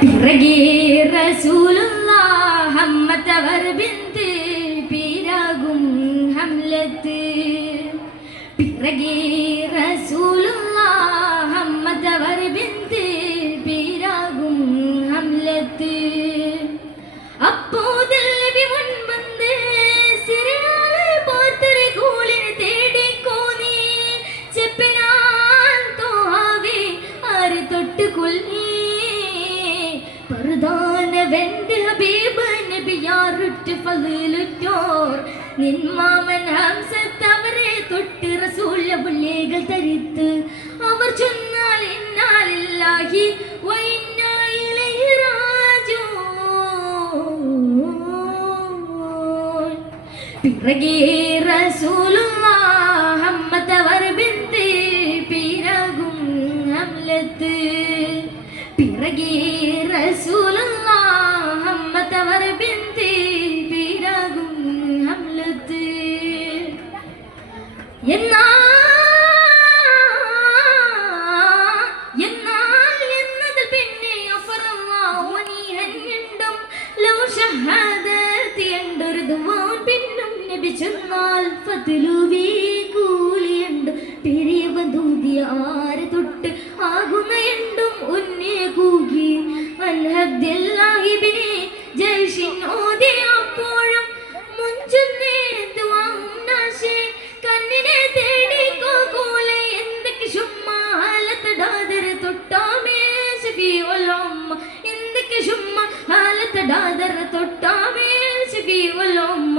പിറകെ റസൂലുള്ളാഹ് ഹമ്മത്തവർ ബിന്ത് പിറകും ഹംലത്ത് പിറകെ റസൂലുള്ളാഹ് ഹമ്മത്തവർ ബിന്ത് പിറകും ഹംലത്ത് அப்போதில் நபி முன் வந்து சிறுநாளை பார்த்தரை கூலின் தேடி கோனி செப்பினான் தோவே ஆறு தொட்டு கொள்ளி பரதான வெண்டு ஹபீப நபியாருட்டு ഫളിലുറ്റോർ നിൻ മാമൻ ഹംസത്ത് അവരെ തൊട്ട് റസൂൽ പുള്ളികൾ തരിത്ത് അവർ ചൊന്നാൽ ഇന്നാലില്ലാഹി വ ഇന്നാ ഇലൈഹി പിറകെ റസൂലുള്ളാഹ് ഹമ്മത്തവർ ബിന്ത് പിറകും ഹംലത്ത് പിറകെ റസൂലുള്ളാഹ് ഹമ്മത്തവർ ബിന്ത് പിറകും ഹംലത്ത് എന്നതിൽ പിന്നെ ൊരു ദുവാൻ പിന്നും നബി ചൊന്നാൽ ഫത്ലുവി കൂലിയുണ്ട് പെരിയ ദൂതിയ ആരെ തൊട്ട് ആകുന്നയുണ്ടും ഉന്നെ കൂകി അൻഹദ്ദില്ലാഹിബിനെ ജയ്ഷിൻ ഓതി അപ്പോഴും മുഞ്ചുന്നേ ദുവാനാശേ കണ്ണിനെ തേടി കോകൂലെ എന്തൊക്കെ ശുമ്മാലത്തടാദര തൊട്ടാമേ ശഫീ ഉൽഉമ്മ എന്തൊക്കെ ശുമ്മാലത്തടാദര തൊട്ടാമേ ശഫീ ഉൽഉമ്മ